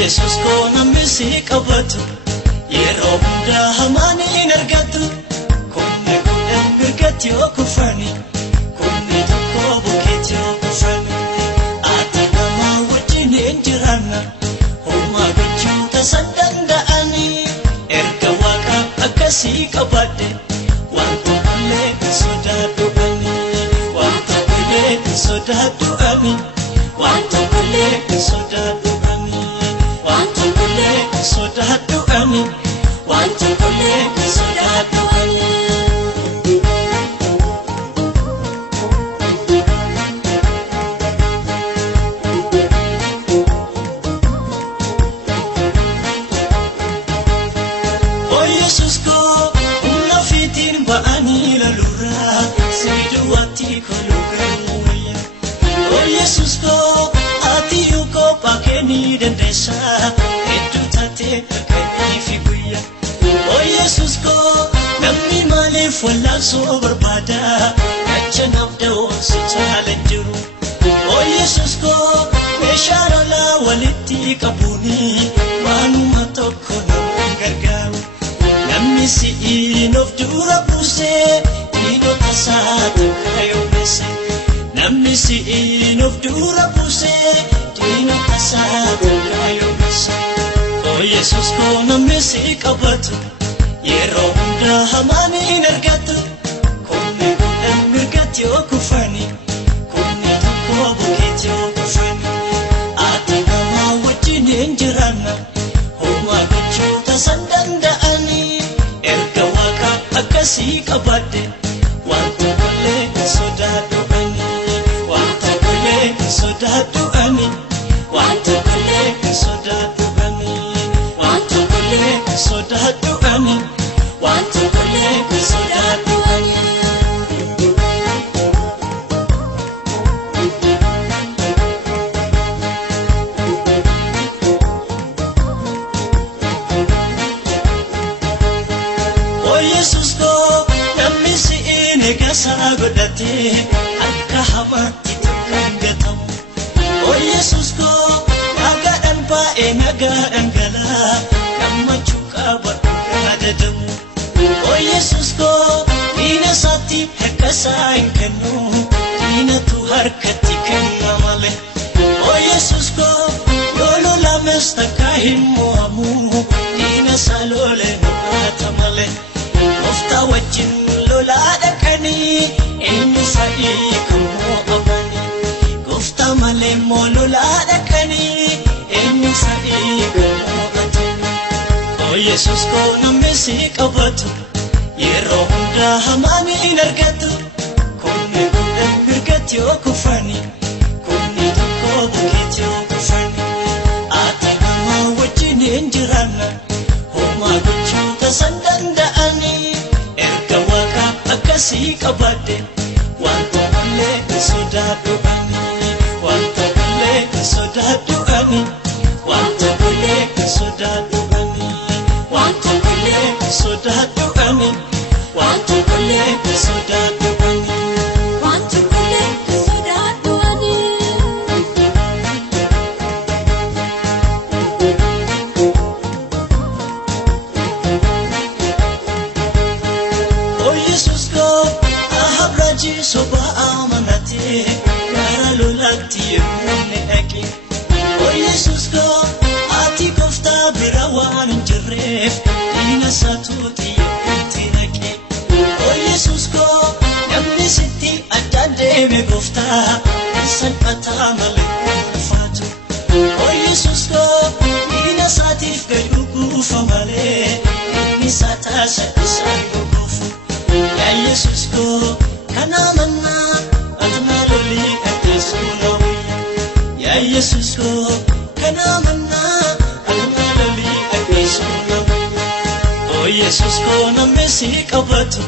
Jesus kona misi kabatu yero bunda hamani nargatu konne konne birgatyo kufani konne tokko buketyo kufani atanama wajjine injirana homa gochu tasaddanda'ani erga waqa akkasi qabadde wanta kulle sodaadhu ani wanta kulle sodaadhu ani wanta kulle sodaadhu sodaadhu ani wanta kulle sodaadhu ani Oh Jesus ko unafitin ba'ani lalura siduwati kolugamuya Oh Jesus ko ati yuko pakeni dendesa Oh Jesus ko namni malif wala so barbada kachanaf daw si challengeru Oh Jesus ko mesharala waliti kabuni manuma tokko nam gargaru namni si inof dura buse ido tasata kayo mese namni si inof dura buse ido tasata kayo mese Oh Jesus ko namisi kabatu yero bunda hamani nargatu konne konne mirgatyo kufani konne tokko buketyo kufani atanama wajjine injirana homa gochu tasaddanda'ani erga waqa akkasi qabadde wanta kulle sodaadhu ani wanta kulle sodaadhu ani wanta kulle sodaadhu sodaadhu ani wanta kulle sodaadhu ani Oh Jesus ko namni si inegasa godhate akka hamatti tukkangatamu Oh Jesus ko nagaadhan baa'ee nagaadhan galaa Oh Jesus ko ina sati hakasa inkanu ina tu harkati kanna male Oh Jesus ko lolo lamesta kahimu amu ina salole nata male ofta wajin lola dakani inu sai kamo abani ofta male mo lola dakani inu sai kamo atani Oh Jesus ko namisi kabatu yero bunda hamani nargatu konne konne birgatyo kufani konne tokko buketyo kufani atanama wajjine injirana homa gochu tasaddanda'ani erga waqa akkasi qabadde wanta kulle sodaadhu ani wanta kulle sodaadhu ani wanta kulle sodaadhu ani wanta kulle sodaadhu ani wanta kulle sodaadhu ani wanta kulle sodaadhu ani Oh Jesus ko ahabraji soba amanati gara lolati yemune eki Oh Jesus ko ati kofta birawan jirref ina satuti yetinaki Oh Jesus ko namni sitti adade me kofta san patamale fatu Oh Jesus ko ina satif galugu famale ni sata sa kufu Ya Jesus ko kana manna yesus ko kana manna almalali akisuno o yesus ko namesi qabatu